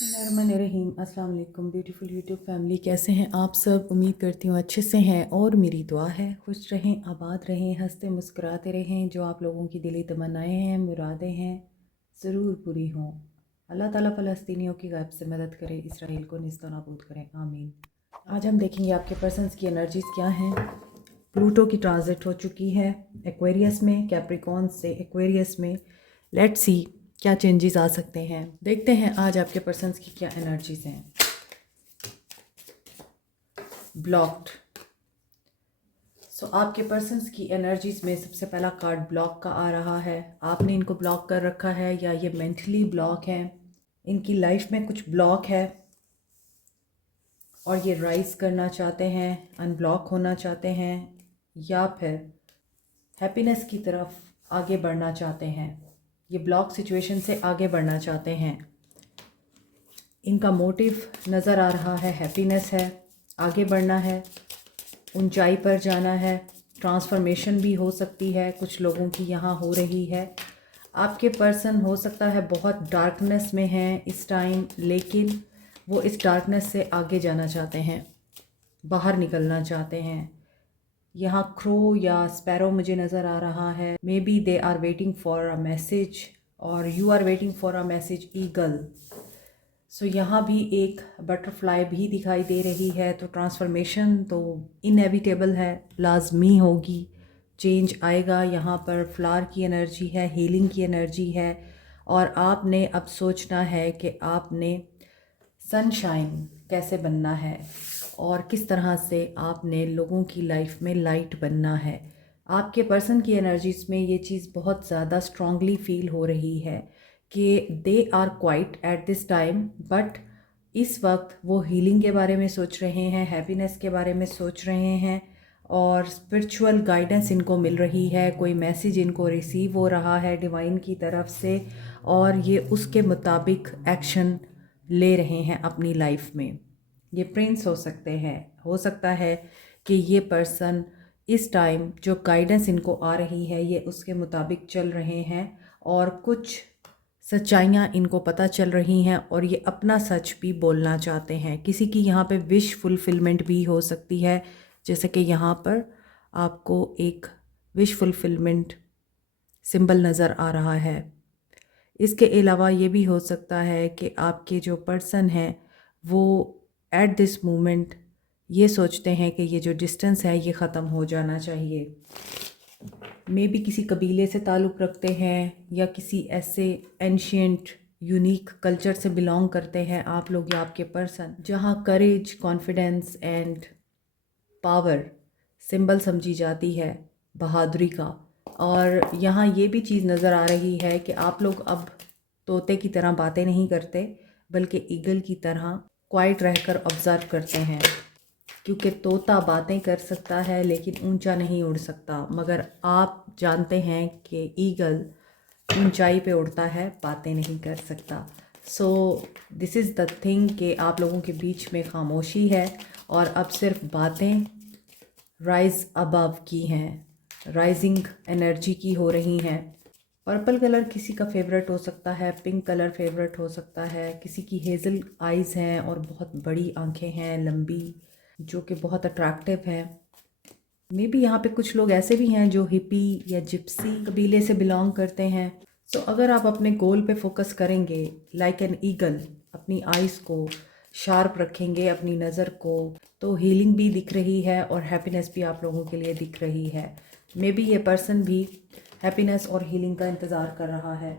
बिस्मिल्लाहिर्रहमानिर्रहीम। अस्सलाम वालेकुम ब्यूटीफुल यूट्यूब फैमिली, कैसे हैं आप सब? उम्मीद करती हूँ अच्छे से हैं और मेरी दुआ है खुश रहें, आबाद रहें, हंसते मुस्कुराते रहें। जो आप लोगों की दिली तमन्नाएं हैं, मुरादें हैं, ज़रूर पूरी हों। अल्लाह ताला फ़लस्तीनियों की गैब से मदद करे, इसराइल को निस्त नाबूद करें, आमीन। आज हम देखेंगे आपके पर्सन्स की एनर्जीज़ क्या हैं। प्लूटो की ट्रांजिट हो चुकी है एक्वेरियस में, कैप्रिकॉन से एक्वेरियस में। लेट्स सी क्या चेंजेस आ सकते हैं। देखते हैं आज आपके पर्सन्स की क्या एनर्जीज हैं। ब्लॉक्ड। आपके पर्सन्स की एनर्जीज में सबसे पहला कार्ड ब्लॉक का आ रहा है। आपने इनको ब्लॉक कर रखा है या ये मेंटली ब्लॉक है, इनकी लाइफ में कुछ ब्लॉक है और ये राइज करना चाहते हैं, अनब्लॉक होना चाहते हैं या फिर हैप्पीनेस की तरफ आगे बढ़ना चाहते हैं। ये ब्लॉक सिचुएशन से आगे बढ़ना चाहते हैं। इनका मोटिव नज़र आ रहा है हैप्पीनेस है, आगे बढ़ना है, ऊंचाई पर जाना है। ट्रांसफॉर्मेशन भी हो सकती है, कुछ लोगों की यहाँ हो रही है। आपके पर्सन हो सकता है बहुत डार्कनेस में हैं इस टाइम, लेकिन वो इस डार्कनेस से आगे जाना चाहते हैं, बाहर निकलना चाहते हैं। यहाँ क्रो या स्पैरो मुझे नज़र आ रहा है। Maybe they are waiting for a message और you are waiting for a message eagle. यहाँ भी एक बटरफ्लाई भी दिखाई दे रही है। तो ट्रांसफॉर्मेशन तो इनएविटेबल है, लाजमी होगी, चेंज आएगा। यहाँ पर फ्लावर की एनर्जी है, हीलिंग की एनर्जी है और आपने अब सोचना है कि आपने सनशाइन कैसे बनना है और किस तरह से आपने लोगों की लाइफ में लाइट बनना है। आपके पर्सन की एनर्जीज में ये चीज़ बहुत ज़्यादा स्ट्रांगली फील हो रही है कि they are quiet at this time, but इस वक्त वो हीलिंग के बारे में सोच रहे हैं, हैप्पीनेस के बारे में सोच रहे हैं और स्पिरिचुअल गाइडेंस इनको मिल रही है। कोई मैसेज इनको रिसीव हो रहा है डिवाइन की तरफ से और ये उसके मुताबिक एक्शन ले रहे हैं अपनी लाइफ में। ये प्रिंस हो सकते हैं, हो सकता है कि ये पर्सन इस टाइम जो गाइडेंस इनको आ रही है ये उसके मुताबिक चल रहे हैं और कुछ सच्चाइयाँ इनको पता चल रही हैं और ये अपना सच भी बोलना चाहते हैं। किसी की यहाँ पे विश फुलफिलमेंट भी हो सकती है, जैसे कि यहाँ पर आपको एक विश फुलफिलमेंट सिंबल नज़र आ रहा है। इसके अलावा ये भी हो सकता है कि आपके जो पर्सन हैं वो एट दिस मोमेंट ये सोचते हैं कि ये जो डिस्टेंस है ये ख़त्म हो जाना चाहिए। मे भी किसी कबीले से ताल्लुक़ रखते हैं या किसी ऐसे एंशियंट यूनिक कल्चर से बिलोंग करते हैं आप लोग या आपके पर्सन, जहाँ करेज, कॉन्फिडेंस एंड पावर सिंबल समझी जाती है बहादुरी का। और यहाँ ये भी चीज़ नज़र आ रही है कि आप लोग अब तोते की तरह बातें नहीं करते, बल्कि ईगल की तरह क्वाइट रहकर ऑब्ज़र्व करते हैं, क्योंकि तोता बातें कर सकता है लेकिन ऊंचा नहीं उड़ सकता, मगर आप जानते हैं कि ईगल ऊंचाई पे उड़ता है, बातें नहीं कर सकता। दिस इज़ द थिंग कि आप लोगों के बीच में खामोशी है और अब सिर्फ बातें राइज अबव की हैं, राइजिंग एनर्जी की हो रही हैं। पर्पल कलर किसी का फेवरेट हो सकता है, पिंक कलर फेवरेट हो सकता है, किसी की हेज़ल आइज़ हैं और बहुत बड़ी आंखें हैं, लंबी, जो कि बहुत अट्रैक्टिव है। मे बी यहाँ पे कुछ लोग ऐसे भी हैं जो हिप्पी या जिप्सी कबीले से बिलोंग करते हैं। अगर आप अपने गोल पे फोकस करेंगे लाइक एन ईगल, अपनी आइज़ को शार्प रखेंगे, अपनी नज़र को, तो हीलिंग भी दिख रही है और हैप्पीनेस भी आप लोगों के लिए दिख रही है। मे बी ये पर्सन भी हैप्पीनेस और हीलिंग का इंतज़ार कर रहा है।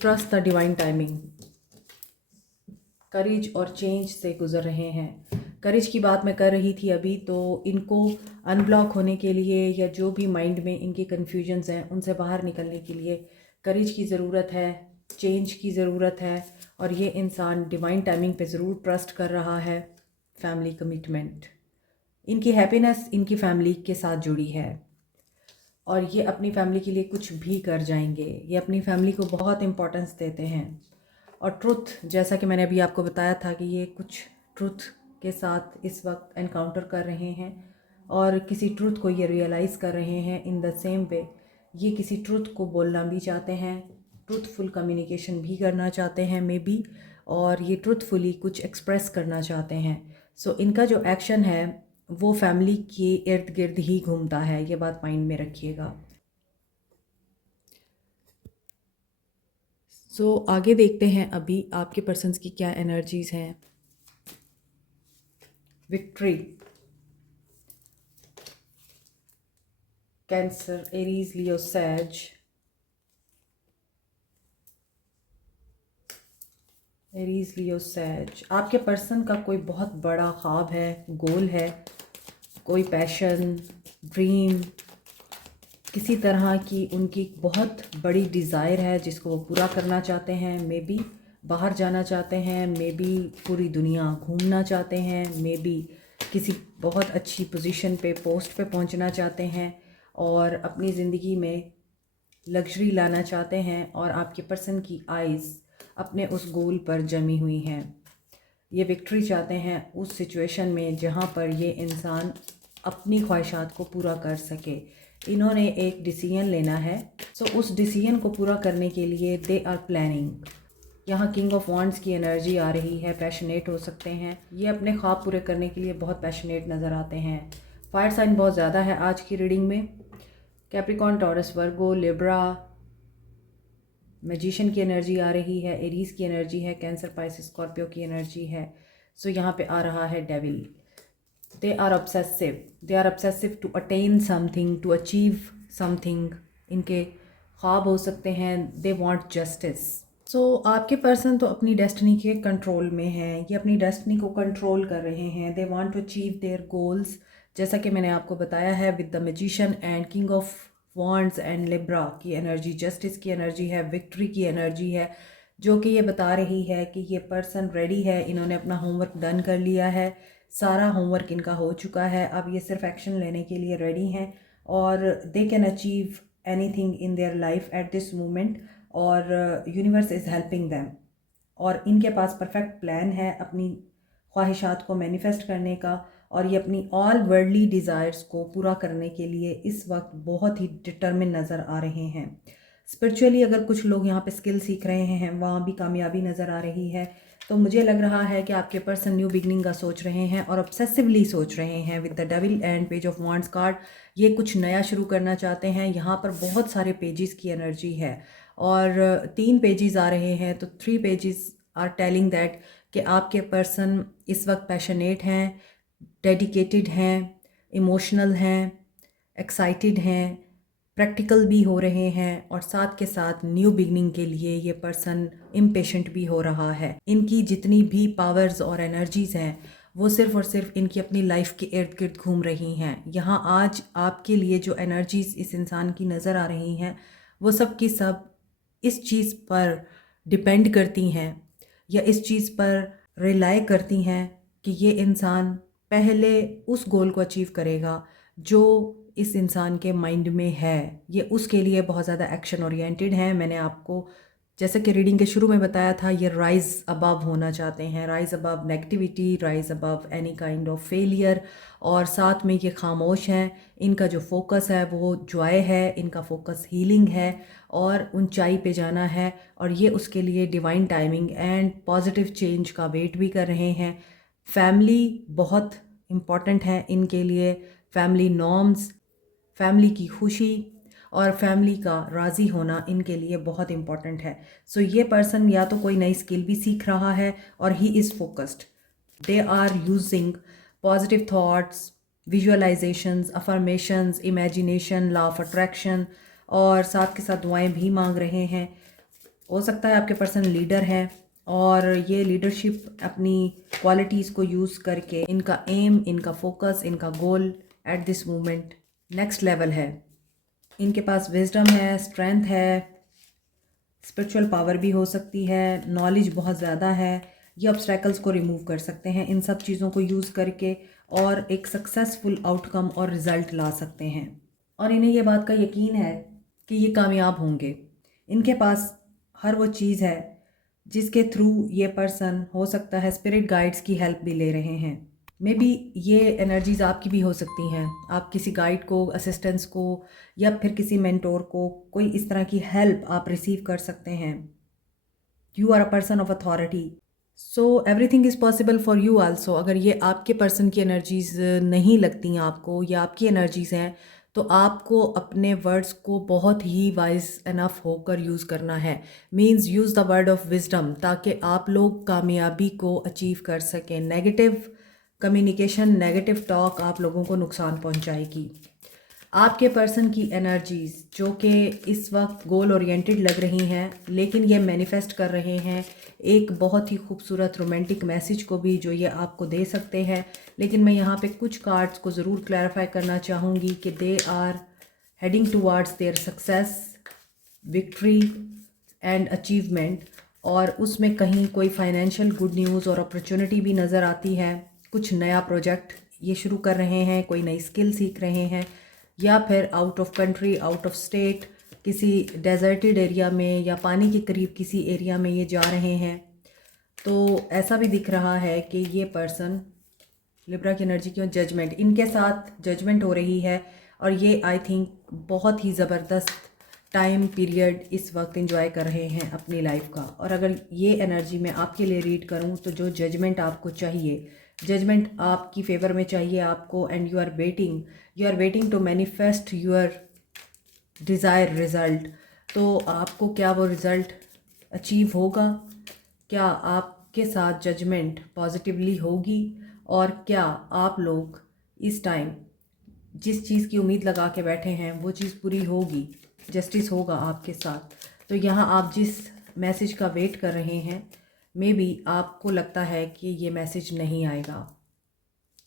Trust the divine timing. Courage और चेंज से गुजर रहे हैं। करेज की बात मैं कर रही थी अभी, तो इनको अनब्लॉक होने के लिए या जो भी माइंड में इनके कन्फ्यूजन्स हैं उनसे बाहर निकलने के लिए करेज की ज़रूरत है, चेंज की ज़रूरत है और ये इंसान डिवाइन टाइमिंग पे ज़रूर ट्रस्ट कर रहा है। फैमिली कमिटमेंट, इनकी हैप्पीनेस इनकी फैमिली के साथ जुड़ी है और ये अपनी फैमिली के लिए कुछ भी कर जाएंगे। ये अपनी फैमिली को बहुत इम्पोर्टेंस देते हैं और ट्रुथ, जैसा कि मैंने अभी आपको बताया था कि ये कुछ ट्रुथ के साथ इस वक्त एनकाउंटर कर रहे हैं और किसी ट्रुथ को ये रियलाइज़ कर रहे हैं। इन द सेम वे ये किसी ट्रुथ को बोलना भी चाहते हैं, ट्रुथफुल कम्युनिकेशन भी करना चाहते हैं मे बी, और ये ट्रुथफुली कुछ एक्सप्रेस करना चाहते हैं। सो इनका जो एक्शन है वो फैमिली के इर्द गिर्द ही घूमता है, ये बात माइंड में रखिएगा। सो आगे देखते हैं अभी आपके पर्सन्स की क्या एनर्जीज़ हैं। विक्ट्री, कैंसर, एरीज, लियो, सैज। एरीज, लियो, सैज। आपके पर्सन का कोई बहुत बड़ा ख्वाब है, गोल है, कोई पैशन, ड्रीम, किसी तरह की उनकी बहुत बड़ी डिज़ायर है जिसको वो पूरा करना चाहते हैं। मे बी बाहर जाना चाहते हैं, मे बी पूरी दुनिया घूमना चाहते हैं, मे बी किसी बहुत अच्छी पोजीशन पे, पोस्ट पे पहुंचना चाहते हैं और अपनी ज़िंदगी में लग्जरी लाना चाहते हैं। और आपके पर्सन की आइज़ अपने उस गोल पर जमी हुई हैं। ये विक्ट्री चाहते हैं उस सिचुएशन में जहाँ पर ये इंसान अपनी ख्वाहिशात को पूरा कर सके। इन्होंने एक डिसीजन लेना है। सो उस डिसीजन को पूरा करने के लिए दे आर प्लानिंग। यहाँ किंग ऑफ वॉन्ड्स की एनर्जी आ रही है। पैशनेट हो सकते हैं, ये अपने ख्वाब पूरे करने के लिए बहुत पैशनेट नज़र आते हैं। फायर साइन बहुत ज़्यादा है आज की रीडिंग में। Capricorn, Taurus, Virgo, Libra. Magician की एनर्जी आ रही है, एरीज की एनर्जी है, कैंसर, पाइसिस, स्कॉर्पियो की एनर्जी है। सो यहाँ पे आ रहा है devil. They are obsessive to attain something, to achieve something. इनके ख्वाब हो सकते हैं। They want justice. सो आपके पर्सन तो अपनी डेस्टिनी के कंट्रोल में हैं, ये अपनी डेस्टिनी को कंट्रोल कर रहे हैं। They want to achieve their goals, जैसा कि मैंने आपको बताया है, with the magician and king of wands and Libra की एनर्जी, जस्टिस की एनर्जी है, विक्ट्री की एनर्जी है, जो कि ये बता रही है कि ये पर्सन रेडी है। इन्होंने अपना होमवर्क डन कर लिया है, सारा होमवर्क इनका हो चुका है। अब ये सिर्फ एक्शन लेने के लिए रेडी हैं और they can achieve anything in their life at this moment. और यूनिवर्स इज़ हेल्पिंग दैम। और इनके पास परफेक्ट प्लान है अपनी ख्वाहिशात को मैनिफेस्ट करने का। और ये अपनी ऑल वर्ल्डली डिज़ायर्स को पूरा करने के लिए इस वक्त बहुत ही डिटर्मिन नज़र आ रहे हैं। स्पिरिचुअली अगर कुछ लोग यहाँ पे स्किल सीख रहे हैं, वहाँ भी कामयाबी नज़र आ रही है। तो मुझे लग रहा है कि आपके पर्सन न्यू बिगनिंग का सोच रहे हैं और ऑब्सेसिवली सोच रहे हैं। With the devil and page of wands card, ये कुछ नया शुरू करना चाहते हैं। यहाँ पर बहुत सारे पेजेस की एनर्जी है और 3 पेजेस आ रहे हैं। तो 3 पेजेस आर टेलिंग दैट कि आपके पर्सन इस वक्त पैशनेट हैं, डेडिकेटेड हैं, इमोशनल हैं, एक्साइटेड हैं, प्रैक्टिकल भी हो रहे हैं और साथ के साथ न्यू बिगनिंग के लिए ये पर्सन इम्पेशेंट भी हो रहा है। इनकी जितनी भी पावर्स और एनर्जीज़ हैं वो सिर्फ़ और सिर्फ इनकी अपनी लाइफ के इर्द गिर्द घूम रही हैं। यहाँ आज आपके लिए जो एनर्जीज़ इस इंसान की नज़र आ रही हैं वो सब की सब इस चीज़ पर डिपेंड करती हैं या इस चीज़ पर रिलाई करती हैं कि ये इंसान पहले उस गोल को अचीव करेगा जो इस इंसान के माइंड में है। ये उसके लिए बहुत ज़्यादा एक्शन ओरिएंटेड है। मैंने आपको जैसे कि रीडिंग के शुरू में बताया था, ये राइज अबव होना चाहते हैं, rise above negativity, rise above any kind of failure. और साथ में ये खामोश हैं। इनका जो फोकस है वो जॉय है, इनका फोकस हीलिंग है और ऊंचाई पे जाना है। और ये उसके लिए divine timing and positive change का वेट भी कर रहे हैं। फैमिली बहुत इम्पॉर्टेंट है इनके लिए। फैमिली नॉर्म्स, फैमिली की खुशी और फैमिली का राज़ी होना इनके लिए बहुत इम्पॉर्टेंट है। सो ये पर्सन या तो कोई नई स्किल भी सीख रहा है और he is focused. They are using positive thoughts, visualisations, affirmations, imagination, law of attraction और साथ के साथ दुआएं भी मांग रहे हैं। हो सकता है आपके पर्सन लीडर हैं और ये लीडरशिप अपनी क्वालिटीज़ को यूज़ करके इनका एम, इनका फोकस, इनका गोल at this moment next level है। इनके पास विजडम है, स्ट्रेंथ है, स्पिरिचुअल पावर भी हो सकती है, नॉलेज बहुत ज़्यादा है। ये ऑब्स्टैकल्स को रिमूव कर सकते हैं इन सब चीज़ों को यूज़ करके और एक सक्सेसफुल आउटकम और रिज़ल्ट ला सकते हैं। और इन्हें ये बात का यकीन है कि ये कामयाब होंगे। इनके पास हर वो चीज़ है जिसके थ्रू ये पर्सन हो सकता है स्पिरिट गाइड्स की हेल्प भी ले रहे हैं। मे बी ये एनर्जीज़ आपकी भी हो सकती हैं। आप किसी गाइड को, असिस्टेंस को या फिर किसी मेंटोर को कोई इस तरह की हेल्प आप रिसीव कर सकते हैं। You are a person of authority. So everything is possible for you also. अगर ये आपके पर्सन की एनर्जीज़ नहीं लगती हैं आपको, या आपकी एनर्जीज़ हैं, तो आपको अपने वर्ड्स को बहुत ही वाइज इनफ होकर यूज़ करना है। Means use the word of wisdom, ताकि आप लोग कामयाबी को अचीव कर सकें। नेगेटिव कम्युनिकेशन, नेगेटिव टॉक आप लोगों को नुकसान पहुंचाएगी। आपके पर्सन की एनर्जीज़ जो कि इस वक्त गोल ओरिएंटेड लग रही हैं, लेकिन ये मैनिफेस्ट कर रहे हैं एक बहुत ही खूबसूरत रोमांटिक मैसेज को भी, जो ये आपको दे सकते हैं। लेकिन मैं यहाँ पे कुछ कार्ड्स को ज़रूर क्लैरिफाई करना चाहूँगी कि they are heading towards their success, victory and achievement, और उसमें कहीं कोई फाइनेंशियल गुड न्यूज़ और अपॉर्चुनिटी भी नज़र आती है। कुछ नया प्रोजेक्ट ये शुरू कर रहे हैं, कोई नई स्किल सीख रहे हैं, या फिर out of country, out of state, किसी डेजर्टेड एरिया में या पानी के करीब किसी एरिया में ये जा रहे हैं। तो ऐसा भी दिख रहा है कि ये पर्सन, लिब्रा की एनर्जी की जजमेंट, इनके साथ जजमेंट हो रही है, और ये आई थिंक बहुत ही ज़बरदस्त टाइम पीरियड इस वक्त एंजॉय कर रहे हैं अपनी लाइफ का। और अगर ये एनर्जी मैं आपके लिए रीड करूं, तो जो जजमेंट आपको चाहिए, जजमेंट आपकी फेवर में चाहिए आपको, and you are waiting to manifest your desire result. तो आपको क्या वो रिज़ल्ट अचीव होगा? क्या आपके साथ जजमेंट पॉजिटिवली होगी? और क्या आप लोग इस टाइम जिस चीज़ की उम्मीद लगा के बैठे हैं वो चीज़ पूरी होगी, जस्टिस होगा आपके साथ? तो यहाँ आप जिस मैसेज का वेट कर रहे हैं, मे बी आपको लगता है कि ये मैसेज नहीं आएगा।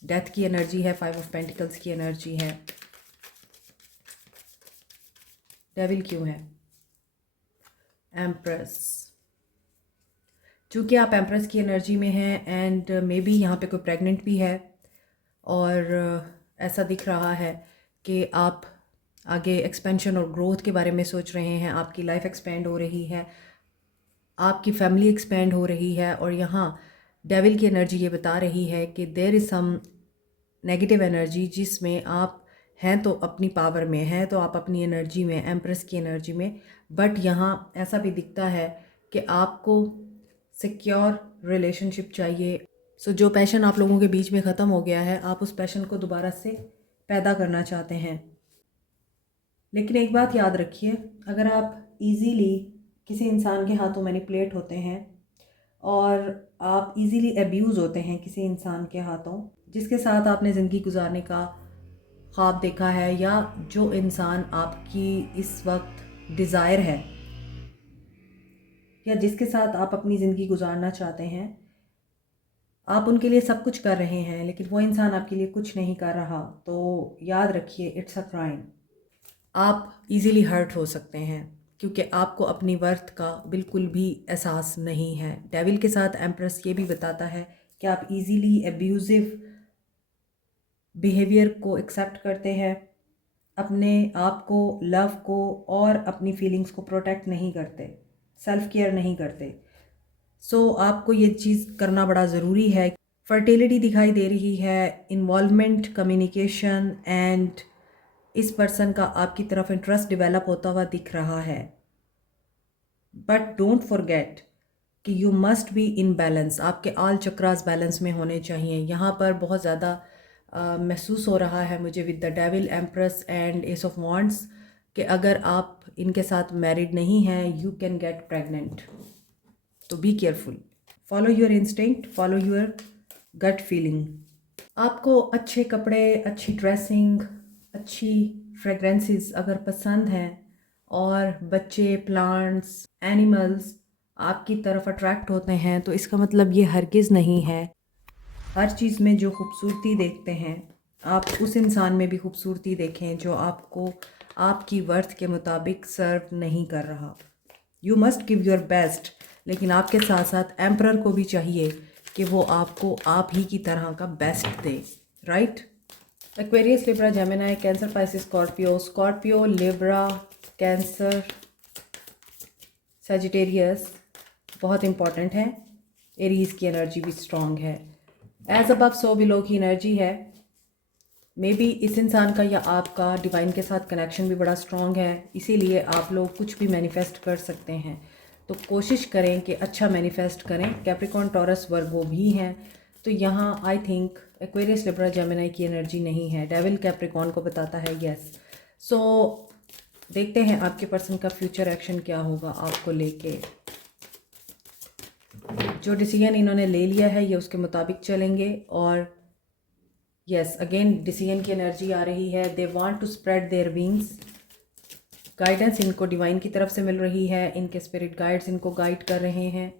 डेथ की एनर्जी है, 5 ऑफ पेंटिकल्स की एनर्जी है, डेविल क्यों है, एम्प्रेस। चूँकि आप एम्प्रेस की एनर्जी में हैं, एंड मे बी यहाँ पे कोई प्रेग्नेंट भी है, और ऐसा दिख रहा है कि आप आगे एक्सपेंशन और ग्रोथ के बारे में सोच रहे हैं। आपकी लाइफ एक्सपेंड हो रही है, आपकी फैमिली एक्सपेंड हो रही है, और यहाँ डेविल की एनर्जी ये बता रही है कि there is some negative energy जिसमें आप हैं तो अपनी पावर में, हैं तो आप अपनी एनर्जी में, एम्प्रेस की एनर्जी में, बट यहाँ ऐसा भी दिखता है कि आपको सिक्योर रिलेशनशिप चाहिए। सो जो पैशन आप लोगों के बीच में ख़त्म हो गया है, आप उस पैशन को दोबारा से पैदा करना चाहते हैं। लेकिन एक बात याद रखिए, अगर आप इजीली किसी इंसान के हाथों मैनिपुलेट होते हैं, और आप इजीली अब्यूज़ होते हैं किसी इंसान के हाथों, जिसके साथ आपने ज़िंदगी गुजारने का ख्वाब देखा है, या जो इंसान आपकी इस वक्त डिज़ायर है, या जिसके साथ आप अपनी ज़िंदगी गुजारना चाहते हैं, आप उनके लिए सब कुछ कर रहे हैं, लेकिन वो इंसान आपके लिए कुछ नहीं कर रहा, तो याद रखिए इट्स अ क्राइम। आप इजीली हर्ट हो सकते हैं, क्योंकि आपको अपनी वर्थ का बिल्कुल भी एहसास नहीं है। डेविल के साथ एम्प्रेस ये भी बताता है कि आप इजीली एब्यूज़िव बिहेवियर को एक्सेप्ट करते हैं, अपने आप को, लव को और अपनी फीलिंग्स को प्रोटेक्ट नहीं करते, सेल्फ केयर नहीं करते। सो आपको ये चीज़ करना बड़ा ज़रूरी है। फर्टिलिटी दिखाई दे रही है, इन्वॉल्वमेंट, कम्युनिकेशन, एंड इस पर्सन का आपकी तरफ इंटरेस्ट डेवलप होता हुआ दिख रहा है। बट डोंट फॉरगेट कि you must be in balance. आपके ऑल चक्रास बैलेंस में होने चाहिए। यहाँ पर बहुत ज़्यादा महसूस हो रहा है मुझे with the devil, empress and ace of wands, कि अगर आप इनके साथ मैरिड नहीं हैं, you can get pregnant. So be careful, follow your instinct, follow your gut feeling. आपको अच्छे कपड़े, अच्छी ड्रेसिंग, अच्छी फ्रेगरेंसेस अगर पसंद हैं, और बच्चे, प्लांट्स, एनिमल्स आपकी तरफ अट्रैक्ट होते हैं, तो इसका मतलब ये हरगिज़ नहीं है। हर चीज़ में जो खूबसूरती देखते हैं, आप उस इंसान में भी खूबसूरती देखें जो आपको आपकी वर्थ के मुताबिक सर्व नहीं कर रहा। You must give your best, लेकिन आपके साथ साथ एम्परर को भी चाहिए कि वो आपको आप ही की तरह का बेस्ट दे, right? Aquarius, Libra, Gemini, Cancer, Pisces, Scorpio, Scorpio, Libra, Cancer, Sagittarius बहुत इंपॉर्टेंट है। एरीज की एनर्जी भी स्ट्रॉन्ग है। एज अबव सो बिलो की एनर्जी है। मे बी इस इंसान का या आपका डिवाइन के साथ कनेक्शन भी बड़ा स्ट्रॉन्ग है, इसीलिए आप लोग कुछ भी मैनिफेस्ट कर सकते हैं। तो कोशिश करें कि अच्छा मैनिफेस्ट करें। कैप्रिकॉर्न, टॉरस, वर्गो भी हैं, तो यहाँ I think Aquarius, Libra, Gemini की एनर्जी नहीं है। डेविल कैप्रिकॉर्न को बताता है, यस। सो देखते हैं आपके पर्सन का फ्यूचर एक्शन क्या होगा आपको लेके। जो डिसीजन इन्होंने ले लिया है ये उसके मुताबिक चलेंगे। और यस, अगेन डिसीजन की एनर्जी आ रही है। They want to spread their wings. Guidance इनको डिवाइन की तरफ से मिल रही है, इनके स्पिरिट गाइड्स इनको गाइड कर रहे हैं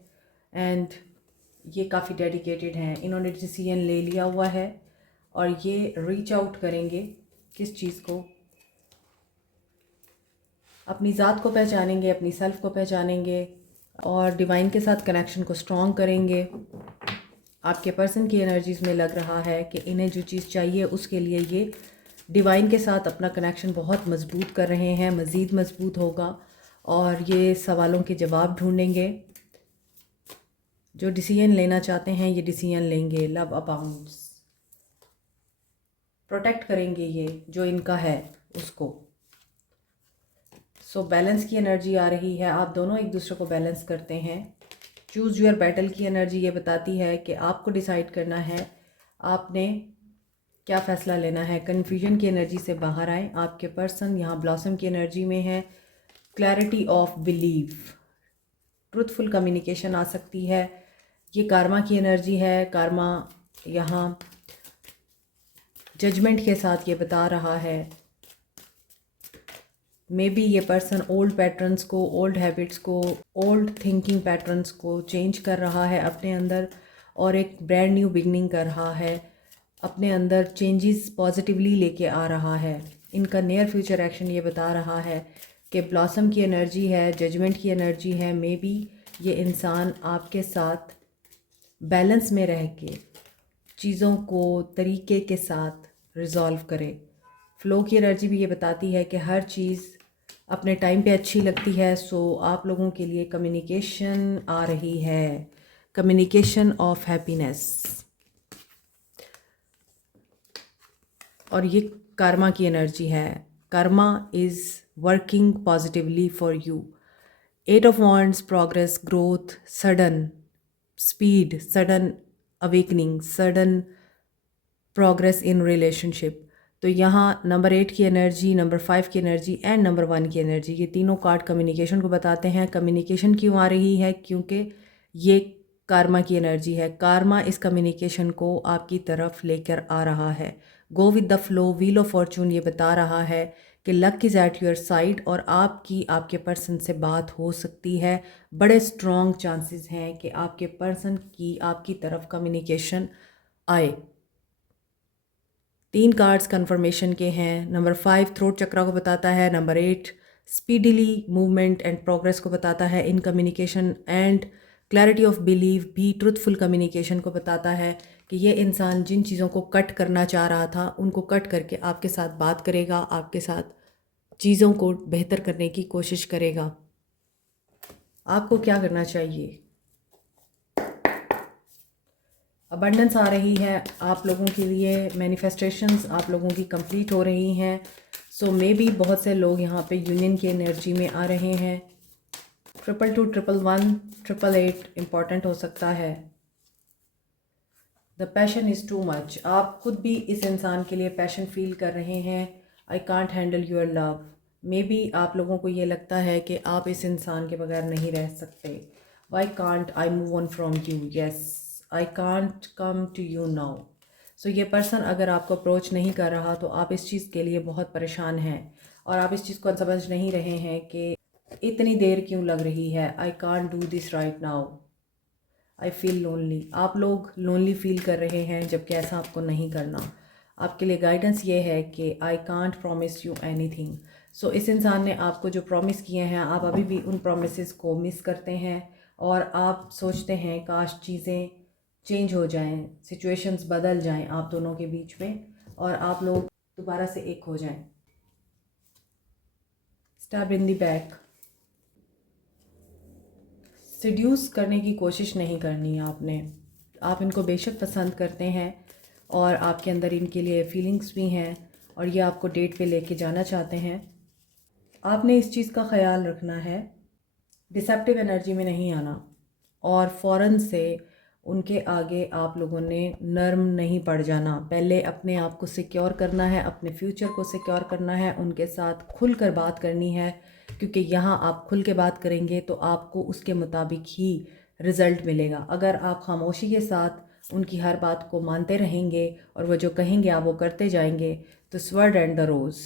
एंड ये काफ़ी डेडिकेटेड हैं। इन्होंने डिसीजन ले लिया हुआ है और ये रीच आउट करेंगे किस चीज़ को, अपनी ज़ात को पहचानेंगे, अपनी सेल्फ को पहचानेंगे और डिवाइन के साथ कनेक्शन को स्ट्रॉन्ग करेंगे। आपके पर्सन की एनर्जीज़ में लग रहा है कि इन्हें जो चीज़ चाहिए उसके लिए ये डिवाइन के साथ अपना कनेक्शन बहुत मजबूत कर रहे हैं, मज़ीद मजबूत होगा और ये सवालों के जवाब ढूंढेंगे। जो डिसीजन लेना चाहते हैं ये डिसीजन लेंगे। लव अबाउंड्स, प्रोटेक्ट करेंगे ये जो इनका है उसको। सो बैलेंस की एनर्जी आ रही है, आप दोनों एक दूसरे को बैलेंस करते हैं। चूज़ योर बैटल की एनर्जी ये बताती है कि आपको डिसाइड करना है आपने क्या फ़ैसला लेना है। कन्फ्यूजन की एनर्जी से बाहर आए। आपके पर्सन यहाँ ब्लॉसम की एनर्जी में है। Clarity of believe, truthful communication आ सकती है। ये कार्मा की एनर्जी है। कार्मा यहाँ जजमेंट के साथ ये बता रहा है मे बी ये पर्सन ओल्ड पैटर्न्स को, ओल्ड हैबिट्स को, ओल्ड थिंकिंग पैटर्न्स को चेंज कर रहा है अपने अंदर और एक ब्रांड न्यू बिगनिंग कर रहा है। अपने अंदर चेंजेस पॉजिटिवली लेके आ रहा है। इनका नियर फ्यूचर एक्शन ये बता रहा है कि ब्लॉसम की एनर्जी है, जजमेंट की एनर्जी है। मे बी ये इंसान आपके साथ बैलेंस में रह के चीज़ों को तरीके के साथ रिजॉल्व करे। फ़्लो की एनर्जी भी ये बताती है कि हर चीज़ अपने टाइम पे अच्छी लगती है। सो आप लोगों के लिए कम्युनिकेशन आ रही है, कम्युनिकेशन ऑफ हैप्पीनेस। और ये कर्मा की एनर्जी है। Karma is working positively for you. 8 of wands, progress, growth, sudden speed, sudden awakening, sudden progress in relationship. तो यहाँ नंबर 8 की एनर्जी, नंबर 5 की एनर्जी एंड नंबर 1 की एनर्जी, ये तीनों कार्ड कम्युनिकेशन को बताते हैं। कम्युनिकेशन क्यों आ रही है? क्योंकि ये कार्मा की एनर्जी है। कार्मा इस कम्युनिकेशन को आपकी तरफ लेकर आ रहा है। Go with the flow, wheel of Fortune ये बता रहा है कि luck is at your side और आपकी आपके पर्सन से बात हो सकती है। बड़े स्ट्रॉन्ग चांसेस हैं कि आपके पर्सन की आपकी तरफ कम्युनिकेशन आए। 3 कार्ड्स कन्फर्मेशन के हैं। नंबर 5 थ्रोट चक्रा को बताता है। नंबर 8 स्पीडिली मूवमेंट एंड प्रोग्रेस को बताता है in communication. And clarity of believe भी ट्रूथफुल कम्युनिकेशन को बताता है कि ये इंसान जिन चीज़ों को कट करना चाह रहा था उनको कट करके आपके साथ बात करेगा, आपके साथ चीज़ों को बेहतर करने की कोशिश करेगा। आपको क्या करना चाहिए? अबंडेंस आ रही है आप लोगों के लिए। मैनिफेस्टेशंस आप लोगों की कंप्लीट हो रही हैं। सो मे बी बहुत से लोग यहाँ पे यूनियन की एनर्जी में आ रहे हैं। 222, 111, 888 इम्पॉर्टेंट हो सकता है। The passion is too much, आप खुद भी इस इंसान के लिए पैशन फील कर रहे हैं। I can't handle your love, may be आप लोगों को ये लगता है कि आप इस इंसान के बगैर नहीं रह सकते। Why can't I move on from you, yes I can't come to you now. So ये पर्सन अगर आपको अप्रोच नहीं कर रहा तो आप इस चीज़ के लिए बहुत परेशान हैं और आप इस चीज़ को समझ नहीं रहे हैं कि इतनी देर क्यों लग रही है। I can't do this right now, I feel lonely. आप लोग लोनली फील कर रहे हैं जबकि ऐसा आपको नहीं करना। आपके लिए गाइडेंस ये है कि I can't promise you anything. So इस इंसान ने आपको जो प्रॉमिस किए हैं आप अभी भी उन प्रॉमिसेस को मिस करते हैं और आप सोचते हैं काश चीज़ें चेंज हो जाएं, सिचुएशंस बदल जाएं आप दोनों के बीच में और आप लोग दोबारा से एक हो जाएं। Stab in the back, seduce करने की कोशिश नहीं करनी है आपने। आप इनको बेशक पसंद करते हैं और आपके अंदर इनके लिए फीलिंग्स भी हैं और ये आपको डेट पे लेके जाना चाहते हैं। आपने इस चीज़ का ख्याल रखना है डिसेप्टिव एनर्जी में नहीं आना और फ़ौरन से उनके आगे आप लोगों ने नर्म नहीं पड़ जाना। पहले अपने आप को सिक्योर करना है, अपने फ्यूचर को सिक्योर करना है, उनके साथ खुल कर बात करनी है, क्योंकि यहाँ आप खुल के बात करेंगे तो आपको उसके मुताबिक ही रिज़ल्ट मिलेगा। अगर आप खामोशी के साथ उनकी हर बात को मानते रहेंगे और वो जो कहेंगे आप वो करते जाएंगे, तो sword and the rose,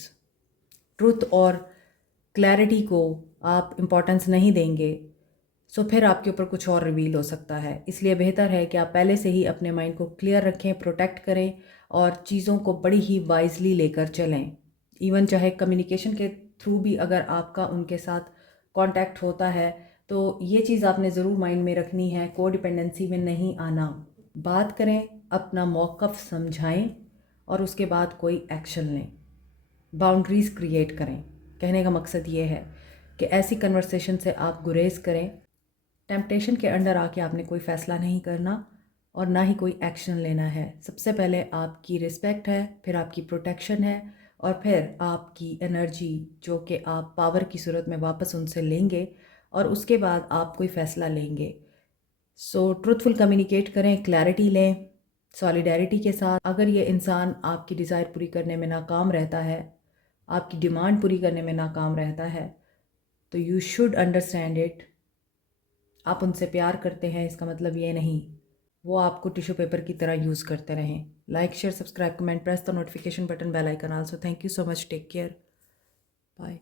truth और क्लैरिटी को आप इम्पोर्टेंस नहीं देंगे, सो फिर आपके ऊपर कुछ और रिवील हो सकता है। इसलिए बेहतर है कि आप पहले से ही अपने माइंड को क्लियर रखें, प्रोटेक्ट करें और चीज़ों को बड़ी ही वाइजली लेकर चलें। इवन चाहे कम्युनिकेशन के थ्रू भी अगर आपका उनके साथ कांटेक्ट होता है तो ये चीज़ आपने ज़रूर माइंड में रखनी है, कोडिपेंडेंसी में नहीं आना। बात करें, अपना मौक़िफ़ समझाएं और उसके बाद कोई एक्शन लें। बाउंड्रीज़ क्रिएट करें। कहने का मकसद ये है कि ऐसी कन्वर्सेशन से आप गुरेज करें। टेम्पटेशन के अंडर आके आपने कोई फ़ैसला नहीं करना और ना ही कोई एक्शन लेना है। सबसे पहले आपकी रिस्पेक्ट है, फिर आपकी प्रोटेक्शन है और फिर आपकी एनर्जी जो कि आप पावर की सूरत में वापस उनसे लेंगे और उसके बाद आप कोई फ़ैसला लेंगे। सो ट्रुथफुल कम्युनिकेट करें, क्लैरिटी लें, सॉलिडेरिटी के साथ। अगर ये इंसान आपकी डिज़ायर पूरी करने में नाकाम रहता है, आपकी डिमांड पूरी करने में नाकाम रहता है, तो यू शुड अंडरस्टैंड इट। आप उनसे प्यार करते हैं इसका मतलब ये नहीं वो आपको टिश्यू पेपर की तरह यूज़ करते रहें। Like, share, subscribe, comment, press the notification button, bell icon also. Thank you so much, take care, bye.